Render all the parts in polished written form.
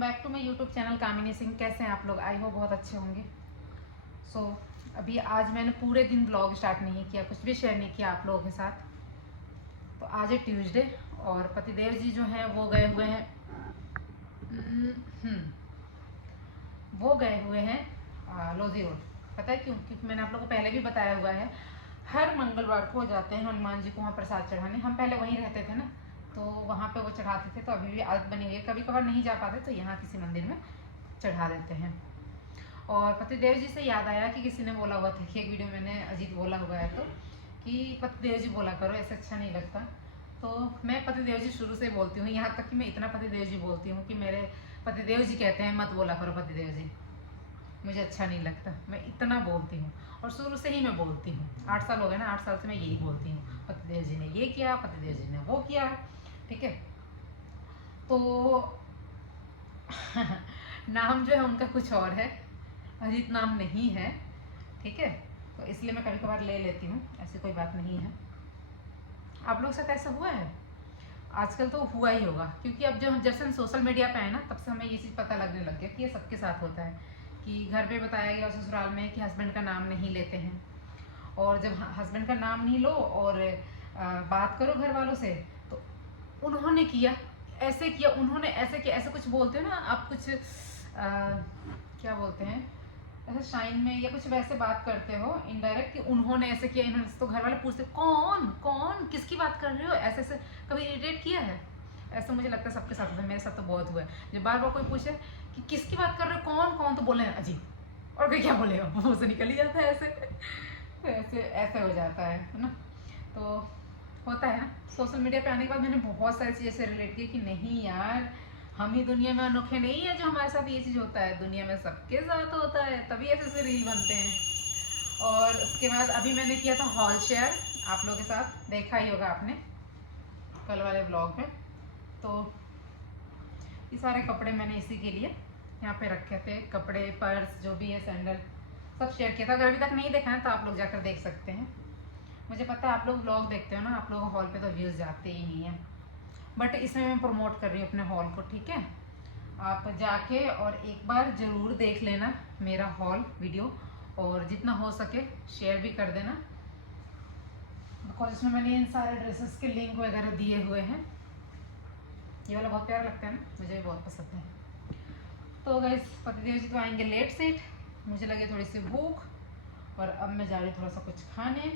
Welcome back to my YouTube channel Kamini Singh. कैसे हैं आप लोग? आई होप बहुत अच्छे होंगे। अभी आज मैंने पूरे दिन ब्लॉग स्टार्ट नहीं किया, कुछ भी शेयर नहीं किया आप लोगों के साथ। तो आज है ट्यूसडे और पतिदेव जी जो हैं वो गए हुए हैं लोधी रोड। पता है क्यों? क्योंकि मैंने आप लोगों को पहले भी बताया हुआ है, हर मंगलवार को जाते हैं हनुमान जी को वहाँ प्रसाद चढ़ाने। हम पहले वहीं रहते थे ना, तो वहाँ पे वो चढ़ाते थे। तो अभी भी आदत बनी हुई है, कभी कभार नहीं जा पाते तो यहाँ किसी मंदिर में चढ़ा देते हैं। और पतिदेव जी से याद आया कि किसी ने बोला हुआ था कि एक वीडियो मैंने अजीत बोला हुआ है तो कि पतिदेव जी बोला करो, ऐसे अच्छा नहीं लगता। तो मैं पतिदेव जी शुरू से बोलती हूँ, यहाँ तक कि मैं इतना पतिदेव जी बोलती हूँ कि मेरे पतिदेव जी कहते हैं मत बोला करो पतिदेव जी, मुझे अच्छा नहीं लगता। मैं इतना बोलती हूँ और शुरू से ही मैं बोलती हूँ। 8 साल हो गए ना, 8 साल से मैं यही बोलती हूँ, पतिदेव जी ने ये किया, पतिदेव जी ने वो किया। ठीक है, तो नाम जो है उनका कुछ और है, अजीत नाम नहीं है। ठीक है, तो इसलिए मैं कभी कभार ले लेती हूँ, ऐसी कोई बात नहीं है। आप लोग के साथ ऐसा हुआ है? आजकल तो हुआ ही होगा, क्योंकि अब जब से हम सोशल मीडिया पे आए ना, तब से हमें ये चीज़ पता लगने लग गया कि ये सबके साथ होता है कि घर पे बताया गया ससुराल में कि हस्बैंड का नाम नहीं लेते हैं। और जब हस्बैंड का नाम नहीं लो और बात करो घर वालों से, तो उन्होंने किया ऐसे किया, उन्होंने ऐसे किया, ऐसे कुछ बोलते हो ना आप, कुछ क्या बोलते हैं, ऐसे शाइन में या कुछ वैसे बात करते हो इनडायरेक्ट कि उन्होंने ऐसे किया, इन्होंने। तो घर वाले पूछते कौन कौन किसकी बात कर रहे हो, ऐसे ऐसे कभी इरिटेट किया है? ऐसा मुझे लगता है सबके साथ होता है, मेरे साथ तो बहुत हुआ है। जब बार बार कोई पूछे कि किसकी बात कर रहे हो, कौन कौन, तो बोले अजीब, और कोई क्या बोलेगा, मुँह से निकल ही जाता है ऐसे ऐसे ऐसे हो जाता है ना। तो होता है ना, सोशल मीडिया पे आने के बाद मैंने बहुत सारी चीज़ें से रिलेट की कि नहीं यार, हम ही दुनिया में अनोखे नहीं है जो हमारे साथ ये चीज़ होता है, दुनिया में सबके साथ होता है, तभी ऐसे ऐसे रील बनते हैं। और उसके बाद अभी मैंने किया था हॉल शेयर आप लोगों के साथ, देखा ही होगा आपने कल वाले ब्लॉग में। तो ये सारे कपड़े मैंने इसी के लिए यहाँ पे रखे थे, कपड़े, पर्स, जो भी है, सैंडल, सब शेयर किया था। अगर अभी तक नहीं देखा है तो आप लोग जाकर देख सकते हैं। मुझे पता है आप लोग ब्लॉग देखते हो ना, आप लोग हॉल पे तो व्यूज़ जाते ही नहीं है, बट इसमें मैं प्रमोट कर रही हूँ अपने हॉल को। ठीक है, आप जाके और एक बार ज़रूर देख लेना मेरा हॉल वीडियो, और जितना हो सके शेयर भी कर देना, बिकॉज इसमें मैंने इन सारे ड्रेसेस के लिंक वगैरह दिए हुए हैं। ये वाला बहुत प्यारा लगता है ना, मुझे भी बहुत पसंद है। तो गाइस, पतिदेव जी तो आएंगे लेट सेट, मुझे लगे थोड़ी सी भूख, और अब मैं जा रही थोड़ा सा कुछ खाने।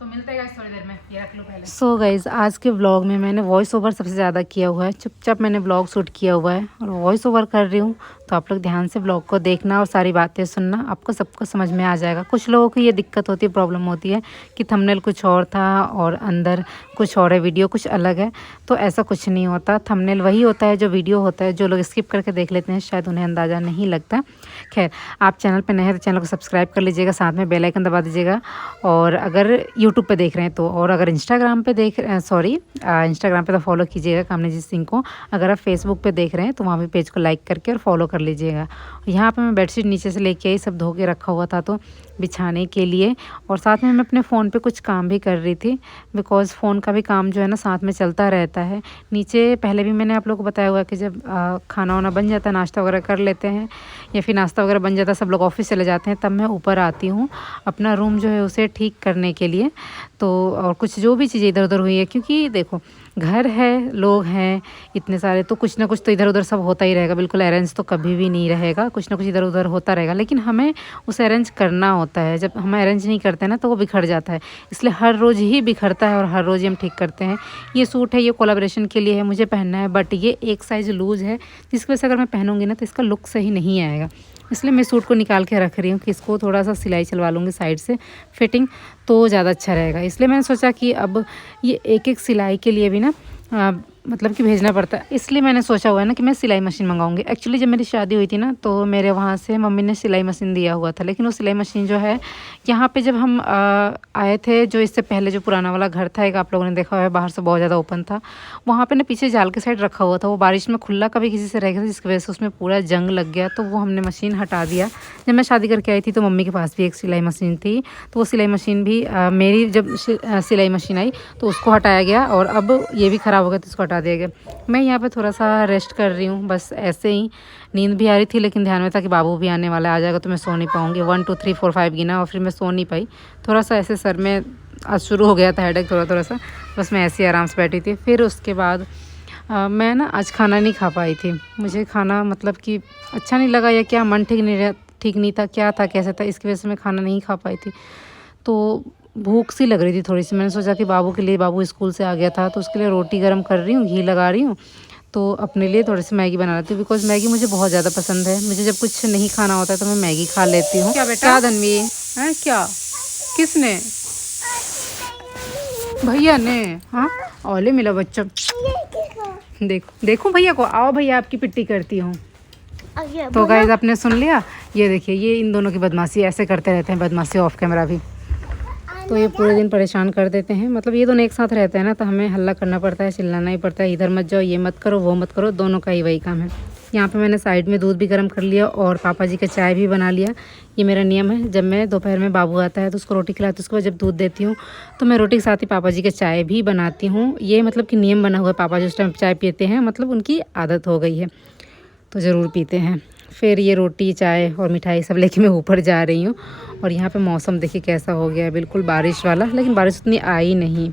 तो मिलते हैं गाइस थोड़ी देर में, ये रख लो पहले। सो गाइस, आज के व्लॉग में मैंने वॉइस ओवर सबसे ज़्यादा किया हुआ है, चुपचाप मैंने व्लॉग शूट किया हुआ है और वॉइस ओवर कर रही हूँ। तो आप लोग ध्यान से व्लॉग को देखना और सारी बातें सुनना, आपको सबको समझ में आ जाएगा। कुछ लोगों को ये दिक्कत होती है, प्रॉब्लम होती है कि थंबनेल कुछ और था और अंदर कुछ और है, वीडियो कुछ अलग है। तो ऐसा कुछ नहीं होता, थंबनेल वही होता है जो वीडियो होता है। जो लोग स्किप करके देख लेते हैं शायद उन्हें अंदाज़ा नहीं लगता। खैर, आप चैनल पर नए हैं तो चैनल को सब्सक्राइब कर लीजिएगा, साथ में बेल आइकन दबा दीजिएगा। और अगर यूट्यूब पे देख रहे हैं तो, और अगर इंस्टाग्राम पे इंस्टाग्राम पे तो फॉलो कीजिएगा कामनीजीत सिंह को। अगर आप फेसबुक पे देख रहे हैं तो वहाँ भी पेज को लाइक करके और फॉलो कर लीजिएगा। यहाँ पे मैं बेडशीट नीचे से लेके आई, सब धो के रखा हुआ था तो बिछाने के लिए, और साथ में मैं अपने फ़ोन पे कुछ काम भी कर रही थी, बिकॉज़ फ़ोन का भी काम जो है ना साथ में चलता रहता है। नीचे पहले भी मैंने आप लोगों को बताया हुआ है कि जब खाना वाना बन जाता है, नाश्ता वगैरह कर लेते हैं या फिर नाश्ता वगैरह बन जाता है, सब लोग ऑफिस चले जाते हैं, तब मैं ऊपर आती हूँ अपना रूम जो है उसे ठीक करने के लिए। तो और कुछ जो भी चीज़ें इधर उधर हुई है, क्योंकि देखो घर है, लोग हैं इतने सारे, तो कुछ ना कुछ तो इधर उधर सब होता ही रहेगा। बिल्कुल अरेंज तो कभी भी नहीं रहेगा, कुछ ना कुछ इधर उधर होता रहेगा, लेकिन हमें उसे अरेंज करना होता है। जब हम अरेंज नहीं करते ना तो वो बिखर जाता है, इसलिए हर रोज़ ही बिखरता है और हर रोज़ ही हम ठीक करते हैं। ये सूट है, ये कोलैबोरेशन के लिए है, मुझे पहनना है, बट ये एक साइज़ लूज़ है, जिसकी वजह से अगर मैं पहनूंगी ना तो इसका लुक सही नहीं आएगा। इसलिए मैं सूट को निकाल के रख रही हूँ कि इसको थोड़ा सा सिलाई चलवा लूँगी साइड से, फिटिंग तो ज़्यादा अच्छा रहेगा। इसलिए मैंने सोचा कि अब ये एक एक सिलाई के लिए भी ना मतलब कि भेजना पड़ता है, इसलिए मैंने सोचा हुआ है ना कि मैं सिलाई मशीन मंगाऊंगी। एक्चुअली जब मेरी शादी हुई थी ना तो मेरे वहाँ से मम्मी ने सिलाई मशीन दिया हुआ था, लेकिन वो सिलाई मशीन जो है यहाँ पे जब हम आए थे, जो इससे पहले जो पुराना वाला घर था एक, आप लोगों ने देखा हुआ है, बाहर से बहुत ज़्यादा ओपन था, वहाँ पे ना पीछे जाल के साइड रखा हुआ था, वो बारिश में खुला कभी किसी से रह गया था, जिसकी वजह से उसमें पूरा जंग लग गया। तो वो हमने मशीन हटा दिया। जब मैं शादी करके आई थी तो मम्मी के पास भी एक सिलाई मशीन थी, तो वो सिलाई मशीन भी मेरी जब सिलाई मशीन आई तो उसको हटाया गया, और अब ये भी ख़राब हो गया तो इसको हटा बता दिया गया। मैं यहाँ पे थोड़ा सा रेस्ट कर रही हूँ, बस ऐसे ही। नींद भी आ रही थी लेकिन ध्यान में था कि बाबू भी आने वाला है, आ जाएगा तो मैं सो नहीं पाऊँगी। 1 2 3 4 5 गिना और फिर मैं सो नहीं पाई। थोड़ा सा ऐसे सर में आज शुरू हो गया था हेडेक थोड़ा सा, बस मैं ऐसे ही आराम से बैठी थी। फिर उसके बाद मैं ना आज खाना नहीं खा पाई थी। मुझे खाना मतलब कि अच्छा नहीं लगा या क्या, मन ठीक नहीं था, क्या था कैसे था, इसकी वजह से मैं खाना नहीं खा पाई थी। तो भूख सी लग रही थी थोड़ी सी। मैंने सोचा कि बाबू के लिए, बाबू स्कूल से आ गया था तो उसके लिए रोटी गर्म कर रही हूँ, घी लगा रही हूँ। तो अपने लिए थोड़ी सी मैगी बना लेती हूँ, बिकॉज मैगी मुझे बहुत ज़्यादा पसंद है। मुझे जब कुछ नहीं खाना होता है तो मैं मैगी खा लेती हूँ। क्या बेटा? क्या धनवी है? क्या? किसने? भैया ने? हाँ, ओले मिला बच्चा। देखो देखो भैया को, आओ भैया आपकी पिट्टी करती हूँ। तो गाइस आपने सुन लिया, ये देखिए ये इन दोनों की बदमाशी, ऐसे करते रहते हैं बदमाशी ऑफ कैमरा भी। तो ये पूरे दिन परेशान कर देते हैं। मतलब ये दोनों एक साथ रहते हैं ना, तो हमें हल्ला करना पड़ता है, चिल्लाना ही पड़ता है, इधर मत जाओ, ये मत करो, वो मत करो, दोनों का ही वही काम है। यहाँ पे मैंने साइड में दूध भी गर्म कर लिया और पापा जी का चाय भी बना लिया। ये मेरा नियम है, जब मैं दोपहर में बाबू आता है तो उसको रोटी खिलाती हूँ, उसके बाद जब दूध देती हूँ तो मैं रोटी के साथ ही पापा जी का चाय भी बनाती हूँ। ये मतलब कि नियम बना हुआ है। पापा जी उस टाइम चाय पीते हैं, मतलब उनकी आदत हो गई है तो ज़रूर पीते हैं। फिर ये रोटी चाय और मिठाई सब लेके मैं ऊपर जा रही हूँ। और यहाँ पे मौसम देखिए कैसा हो गया है, बिल्कुल बारिश वाला, लेकिन बारिश उतनी आई नहीं।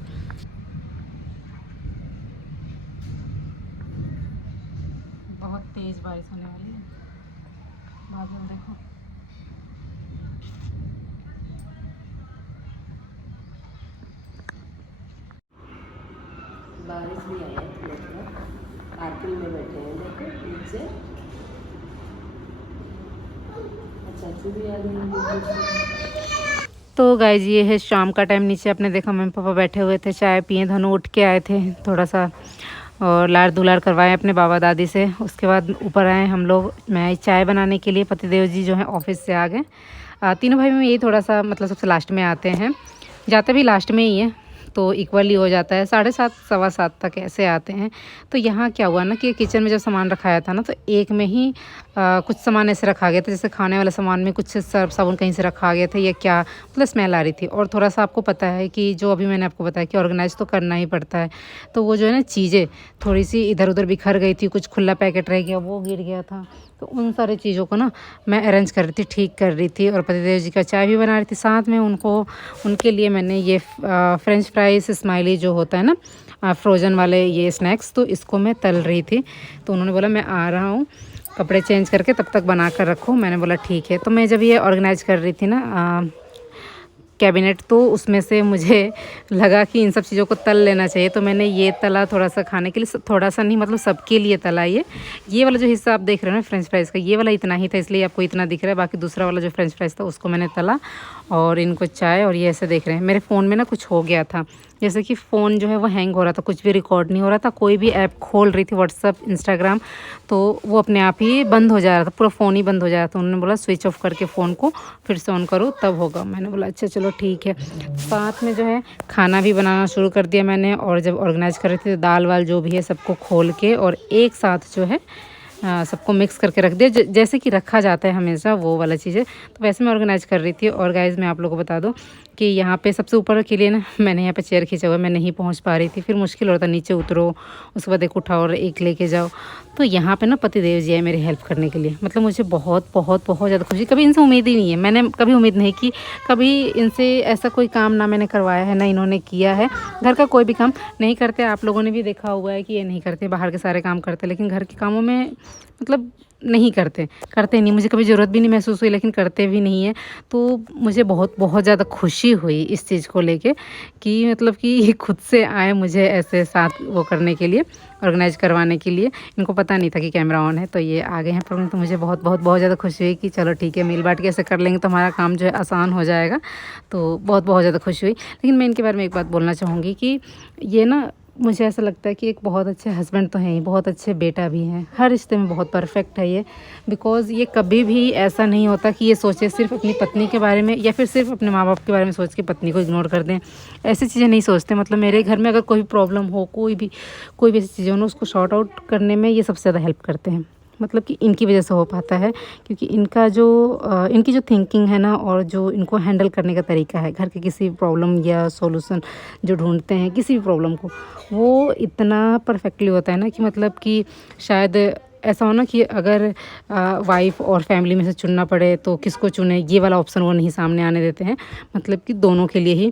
बहुत तेज बारिश होने वाली है, बादल देखो। बारिश भी आई है, आरती में बैठे हैं देखो नीचे। तो गाइस ये है शाम का टाइम, नीचे आपने देखा मम्मी पापा बैठे हुए थे, चाय पिए, धनु उठ के आए थे थोड़ा सा और लाड़ दुलार करवाए अपने बाबा दादी से। उसके बाद ऊपर आए हम लोग, मैं चाय बनाने के लिए। पतिदेव जी जो है ऑफिस से आ गए। तीनों भाई में यही थोड़ा सा मतलब सबसे लास्ट में आते हैं, जाते भी लास्ट में ही है तो इक्वली हो जाता है। 7:30 7:15 तक ऐसे आते हैं। तो यहाँ क्या हुआ ना कि किचन में जब सामान रखाया था ना तो एक में ही कुछ सामान ऐसे रखा गया था, जैसे खाने वाले सामान में कुछ सर्फ साबुन कहीं से रखा गया था या क्या, मतलब स्मेल आ रही थी। और थोड़ा सा आपको पता है कि जो अभी मैंने आपको बताया कि ऑर्गेनाइज तो करना ही पड़ता है, तो वो जो है ना चीज़ें थोड़ी सी इधर उधर बिखर गई थी, कुछ खुला पैकेट रह गया, वो गिर गया था। तो उन सारी चीज़ों को ना मैं अरेंज कर रही थी, ठीक कर रही थी। और पतिदेव जी का चाय भी बना रही थी साथ में। उनके लिए मैंने ये फ्रेंच फ्राइज स्माइली जो होता है ना फ्रोज़न वाले ये स्नैक्स, तो इसको मैं तल रही थी। तो उन्होंने बोला मैं आ रहा हूँ, कपड़े चेंज करके तब तक बना कर रखो। मैंने बोला ठीक है। तो मैं जब ये ऑर्गेनाइज कर रही थी ना कैबिनेट, तो उसमें से मुझे लगा कि इन सब चीज़ों को तल लेना चाहिए, तो मैंने ये तला थोड़ा सा खाने के लिए, थोड़ा सा नहीं मतलब सबके लिए तला। ये वाला जो हिस्सा आप देख रहे हो ना फ्रेंच फ्राइज़ का, ये वाला इतना ही था इसलिए आपको इतना दिख रहा है। बाकी दूसरा वाला जो फ्रेंच फ्राइज़ था उसको मैंने तला और इनको चाय। और ये ऐसे देख रहे हैं मेरे फ़ोन में ना कुछ हो गया था, जैसे कि फ़ोन जो है वो हैंग हो रहा था, कुछ भी रिकॉर्ड नहीं हो रहा था। कोई भी ऐप खोल रही थी व्हाट्सअप इंस्टाग्राम तो वो अपने आप ही बंद हो जा रहा था, पूरा फ़ोन ही बंद हो जा रहा था। उन्होंने बोला स्विच ऑफ करके फ़ोन को फिर से ऑन करो तब होगा। मैंने बोला अच्छा चलो ठीक है। साथ में जो है खाना भी बनाना शुरू कर दिया मैंने। और जब ऑर्गेनाइज कर रही थी तो दाल वाल जो भी है सबको खोल के और एक साथ जो है सबको मिक्स करके रख दिया, जैसे कि रखा जाता है हमेशा वो वाला चीज़ें। तो वैसे मैं ऑर्गेनाइज कर रही थी। और गाइज़ मैं आप लोगों को बता दूं कि यहाँ पे सबसे ऊपर के लिए ना मैंने यहाँ पे चेयर खींचा हुआ, मैं नहीं पहुँच पा रही थी, फिर मुश्किल होता नीचे उतरो, उसके बाद एक उठाओ और एक लेके जाओ। तो यहाँ पे ना पतिदेव जी है मेरी हेल्प करने के लिए। मतलब मुझे बहुत बहुत बहुत ज़्यादा खुशी, कभी इनसे उम्मीद ही नहीं है, मैंने कभी उम्मीद नहीं की, कभी इनसे ऐसा कोई काम ना मैंने करवाया है ना इन्होंने किया है। घर का कोई भी काम नहीं करते, आप लोगों ने भी देखा हुआ है कि ये नहीं करते, बाहर के सारे काम करते, लेकिन घर के कामों में मतलब नहीं करते नहीं। मुझे कभी ज़रूरत भी नहीं महसूस हुई, लेकिन करते भी नहीं है। तो मुझे बहुत बहुत ज़्यादा खुशी हुई इस चीज़ को लेके कि मतलब कि ये खुद से आए मुझे ऐसे साथ वो करने के लिए, ऑर्गेनाइज करवाने के लिए। इनको पता नहीं था कि कैमरा ऑन है, तो ये आ गए हैं प्रोग्राम। तो मुझे बहुत बहुत बहुत ज़्यादा खुशी हुई कि चलो ठीक है, मिल बांट के ऐसे कर लेंगे तो हमारा काम जो है आसान हो जाएगा। तो बहुत बहुत ज़्यादा खुशी हुई। लेकिन मैं इनके बारे में एक बात बोलना चाहूँगी कि ये ना मुझे ऐसा लगता है कि एक बहुत अच्छे हस्बैंड तो हैं ही, बहुत अच्छे बेटा भी हैं, हर रिश्ते में बहुत परफेक्ट है ये। बिकॉज़ ये कभी भी ऐसा नहीं होता कि ये सोचे सिर्फ अपनी पत्नी के बारे में या फिर सिर्फ अपने माँ बाप के बारे में सोच के पत्नी को इग्नोर कर दें, ऐसी चीज़ें नहीं सोचते। मतलब मेरे घर में अगर कोई प्रॉब्लम हो, कोई भी ऐसी चीज़ें हो ना, उसको शॉर्ट आउट करने में ये सबसे ज़्यादा हेल्प करते हैं। मतलब कि इनकी वजह से हो पाता है, क्योंकि इनकी जो थिंकिंग है ना, और जो इनको हैंडल करने का तरीका है घर के किसी भी प्रॉब्लम या सॉल्यूशन जो ढूंढते हैं किसी भी प्रॉब्लम को, वो इतना परफेक्टली होता है ना कि मतलब कि शायद ऐसा हो ना कि अगर वाइफ और फैमिली में से चुनना पड़े तो किसको चुने, ये वाला ऑप्शन वो नहीं सामने आने देते हैं। मतलब कि दोनों के लिए ही,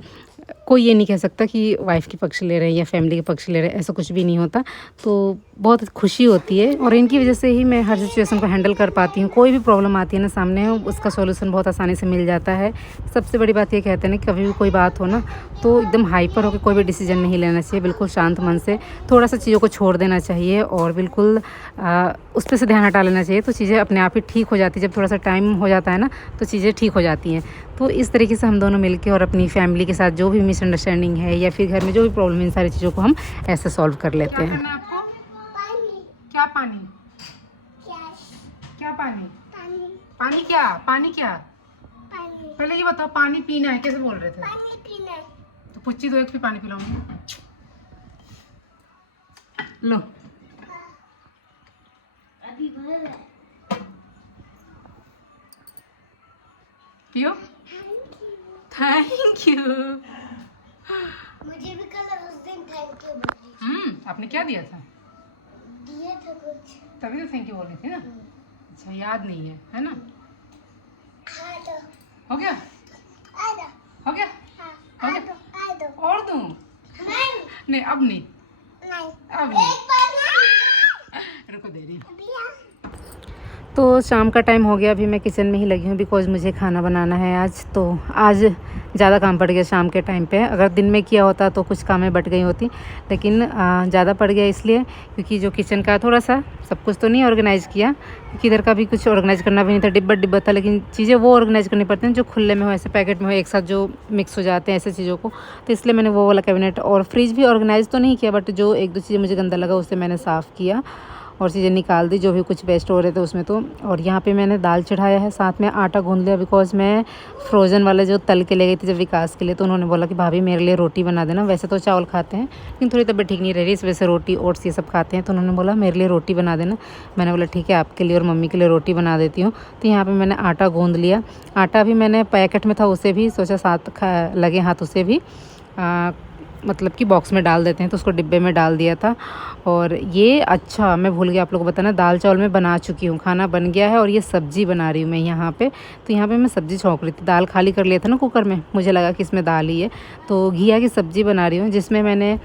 कोई ये नहीं कह सकता कि वाइफ के पक्ष ले रहे हैं या फैमिली के पक्ष ले रहे हैं, ऐसा कुछ भी नहीं होता। तो बहुत खुशी होती है, और इनकी वजह से ही मैं हर सिचुएशन को हैंडल कर पाती हूँ। कोई भी प्रॉब्लम आती है ना सामने, उसका सॉल्यूशन बहुत आसानी से मिल जाता है। सबसे बड़ी बात ये कहते हैं ना, कभी भी कोई बात हो ना तो एकदम हाइपर होकर कोई भी डिसीजन नहीं लेना चाहिए। बिल्कुल शांत मन से थोड़ा सा चीज़ों को छोड़ देना चाहिए, और बिल्कुल उस पर से ध्यान हटा लेना चाहिए, तो चीज़ें अपने आप ही ठीक हो जाती है। जब थोड़ा सा टाइम हो जाता है ना तो चीज़ें ठीक हो जाती हैं। तो इस तरीके से हम दोनों मिलके और अपनी फैमिली के साथ जो भी मिसअंडरस्टैंडिंग है या फिर घर में जो भी प्रॉब्लम है, इन सारी चीज़ों को हम ऐसे सॉल्व कर लेते हैं। क्या पानी? क्या पानी? पानी क्या? पानी क्या? पहले ये बताओ, पानी पीना है कैसे बोल रहे थे? पानी पीना है तो पुच्ची दो, एक फिर पानी पिलाऊंगी। लो पियो। Thank you. मुझे भी कल उस दिन थैंक यू बोली। आपने क्या दिया था? दिया था कुछ, तभी तो थैंक यू बोली थी ना। अच्छा, याद नहीं है ना? हाँ तो हो गया? आ दो। हो गया? हाँ, हो गया? आ दो। और दूं? नहीं अब नहीं, नहीं, अब नहीं। एक बार ना। रुको दे रही हूँ। अभी आ। तो शाम का टाइम हो गया, अभी मैं किचन में ही लगी हूँ, बिकॉज़ मुझे खाना बनाना है आज। तो आज ज़्यादा काम पड़ गया शाम के टाइम पे। अगर दिन में किया होता तो कुछ कामें बट गई होती, लेकिन ज़्यादा पड़ गया इसलिए क्योंकि जो किचन का थोड़ा सा सब कुछ तो नहीं ऑर्गेनाइज़ किया, क्योंकि इधर का भी कुछ ऑर्गेनाइज़ करना भी नहीं था। डिब्बा था, लेकिन चीज़ें वो ऑर्गेनाइज़ करनी पड़ती हैं जो खुले में हो, ऐसे पैकेट में हो, एक साथ जो मिक्स हो जाते हैं ऐसे चीज़ों को। तो इसलिए मैंने वो वाला कैबिनेट और फ्रिज भी ऑर्गेनाइज़ तो नहीं किया, बट जो एक दो चीज़ें मुझे गंदा लगा उसे मैंने साफ़ किया और चीज़ें निकाल दी जो भी कुछ वेस्ट हो रहे थे उसमें। तो और यहाँ पे मैंने दाल चढ़ाया है, साथ में आटा गूंद लिया, बिकॉज़ मैं फ्रोज़न वाले जो तल के ले गई थी जब विकास के लिए, तो उन्होंने बोला कि भाभी मेरे लिए रोटी बना देना। वैसे तो चावल खाते हैं लेकिन थोड़ी तबीयत ठीक नहीं रह रही, इस वजह से रोटी ओट्स ये सब खाते हैं, तो उन्होंने बोला मेरे लिए रोटी बना देना। मैंने बोला ठीक है, आपके लिए और मम्मी के लिए रोटी बना देती हूँ। तो यहाँ पर मैंने आटा गूँध लिया। आटा भी मैंने पैकेट में था, उसे भी सोचा साथ लगे हाथ उसे भी मतलब कि बॉक्स में डाल देते हैं, तो उसको डिब्बे में डाल दिया था। और ये अच्छा मैं भूल गया आप लोगों को बताना, दाल चावल मैं बना चुकी हूँ, खाना बन गया है और ये सब्ज़ी बना रही हूँ मैं यहाँ पे। तो यहाँ पे मैं सब्ज़ी छौंक रही थी, दाल खाली कर लिया था ना कुकर में, मुझे लगा कि इसमें दाल ही है, तो घिया की सब्ज़ी बना रही हूँ जिसमें मैंने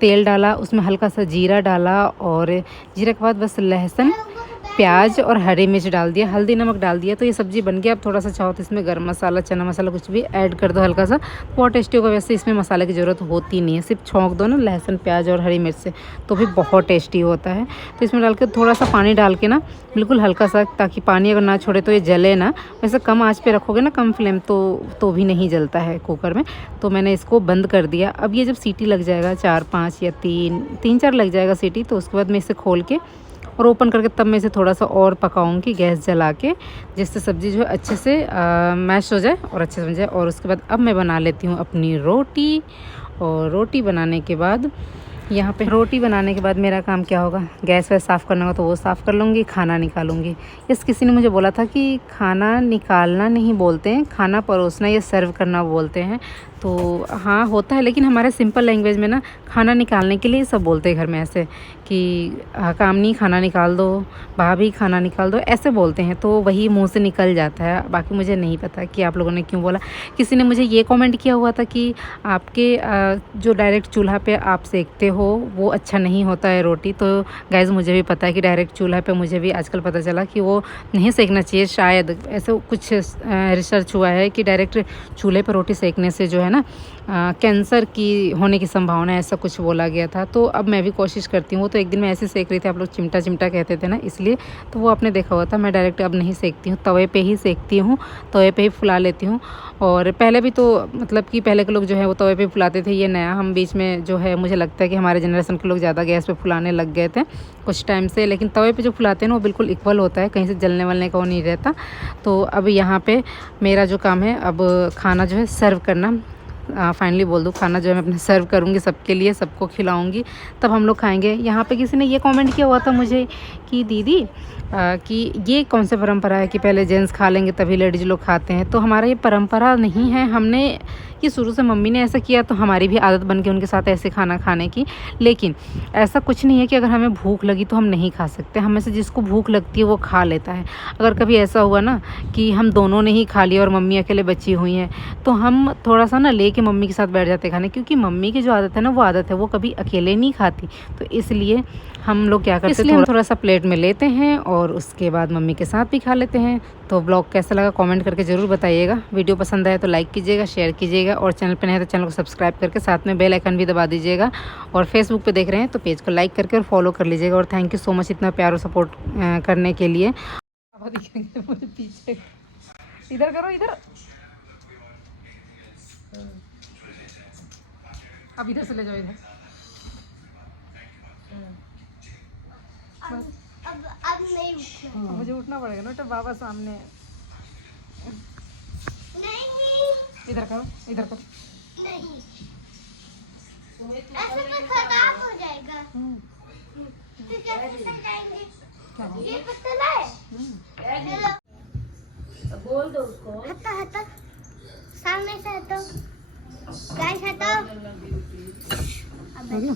तेल डाला, उसमें हल्का सा जीरा डाला और जीरा के बाद बस लहसुन प्याज और हरी मिर्च डाल दिया, हल्दी नमक डाल दिया। तो ये सब्ज़ी बन गया। अब थोड़ा सा चाहो तो इसमें गरम मसाला, चना मसाला कुछ भी ऐड कर दो हल्का सा, बहुत टेस्टी होगा। वैसे इसमें मसाले की ज़रूरत होती नहीं है, सिर्फ छौंक दो ना लहसुन प्याज और हरी मिर्च से, तो भी बहुत टेस्टी होता है। तो इसमें डाल के थोड़ा सा पानी डाल के ना बिल्कुल हल्का सा, ताकि पानी अगर ना छोड़े तो ये जले ना। वैसे कम आँच पे रखोगे ना, कम फ्लेम, तो भी नहीं जलता है कुकर में। तो मैंने इसको बंद कर दिया। अब ये जब सीटी लग जाएगा 4-5 या 3-4 लग जाएगा सीटी, तो उसके बाद मैं इसे खोल के और ओपन करके तब मैं इसे थोड़ा सा और पकाऊंगी गैस जला के, जिससे सब्ज़ी जो है अच्छे से मैश हो जाए और अच्छे से बन जाए। और उसके बाद अब मैं बना लेती हूँ अपनी रोटी। और रोटी बनाने के बाद यहाँ पे रोटी बनाने के बाद मेरा काम क्या होगा, गैस वैस साफ़ करना होगा तो वो साफ़ कर लूँगी, खाना निकालूंगी। इस किसी ने मुझे बोला था कि खाना निकालना नहीं बोलते हैं, खाना परोसना या सर्व करना बोलते हैं। तो हाँ होता है, लेकिन हमारे सिंपल लैंग्वेज में ना खाना निकालने के लिए सब बोलते हैं घर में, ऐसे कि कामनी खाना निकाल दो, भाभी खाना निकाल दो, ऐसे बोलते हैं। तो वही मुंह से निकल जाता है। बाकी मुझे नहीं पता कि आप लोगों ने क्यों बोला। किसी ने मुझे ये कमेंट किया हुआ था कि आपके जो डायरेक्ट चूल्हा पे आप सेकते हो वो अच्छा नहीं होता है रोटी। तो गाइस मुझे भी पता है कि डायरेक्ट चूल्हा पे, मुझे भी आजकल पता चला कि वो नहीं सेकना चाहिए। शायद ऐसा कुछ रिसर्च हुआ है कि डायरेक्ट चूल्हे पर रोटी सेकने से जो है ना कैंसर की होने की संभावना है, ऐसा कुछ बोला गया था। तो अब मैं भी कोशिश करती हूँ। वो तो एक दिन मैं ऐसे सेक रही थी, आप लोग चिमटा चिमटा कहते थे ना, इसलिए तो वो आपने देखा हुआ था। मैं डायरेक्ट अब नहीं सेकती हूँ, तवे पे ही सेकती हूँ, तवे पे ही फुला लेती हूँ। और पहले भी तो मतलब कि पहले के लोग जो है वो तवे पे फुलाते थे, ये नया हम बीच में जो है मुझे लगता है कि हमारे जनरेशन के लोग ज़्यादा गैस पे फुलाने लग गए थे कुछ टाइम से। लेकिन तवे पे जो फुलाते हैं ना वो बिल्कुल इक्वल होता है, कहीं से जलने वलने का वो नहीं रहता। तो अब यहाँ पे मेरा जो काम है अब खाना जो है सर्व करना। फाइनली बोल दूँ खाना जो है मैं अपने सर्व करूँगी सबके लिए, सबको खिलाऊँगी, तब हम लोग खाएंगे। यहाँ पे किसी ने ये कमेंट किया हुआ था मुझे कि दीदी कि ये कौन सी परंपरा है कि पहले जेंट्स खा लेंगे तभी लेडीज़ लोग खाते हैं। तो हमारा ये परंपरा नहीं है, हमने ये शुरू से मम्मी ने ऐसा किया तो हमारी भी आदत बन गई उनके साथ ऐसे खाना खाने की। लेकिन ऐसा कुछ नहीं है कि अगर हमें भूख लगी तो हम नहीं खा सकते, हम में से जिसको भूख लगती है वो खा लेता है। अगर कभी ऐसा हुआ ना कि हम दोनों ने ही खा लिया और मम्मी अकेले बची हुई हैं, तो हम थोड़ा सा ना लेके मम्मी के साथ बैठ जाते खाने, क्योंकि मम्मी की जो आदत है ना वो आदत है, वो कभी अकेले नहीं खाती। तो इसलिए हम लोग क्या करते हैं, थोड़ा सा प्लेट में लेते हैं और उसके बाद मम्मी के साथ भी खा लेते हैं। तो ब्लॉग कैसा लगा कमेंट करके ज़रूर बताइएगा। वीडियो पसंद आए तो लाइक कीजिएगा, शेयर कीजिएगा और चैनल पर नहीं है तो चैनल को सब्सक्राइब करके साथ में बेल आइकन भी दबा दीजिएगा। और फेसबुक पे देख रहे हैं तो पेज को लाइक करके और फॉलो कर लीजिएगा। और थैंक यू सो मच इतना प्यार और सपोर्ट करने के लिए। पीछे इधर करो, इधर अब इधर से ले जाओ, इधर अब नहीं उठना। मुझे उठना पड़ेगा ना, तो बाबा सामने है। नहीं इधर करो, इधर करो। नहीं, ऐसे तो खराब हो जाएगा। फिर कैसे सजाएंगे? ये पतला है। बोल दो उसको। हटा हटा, सामने से हटो, गाइस हटो। हो गया?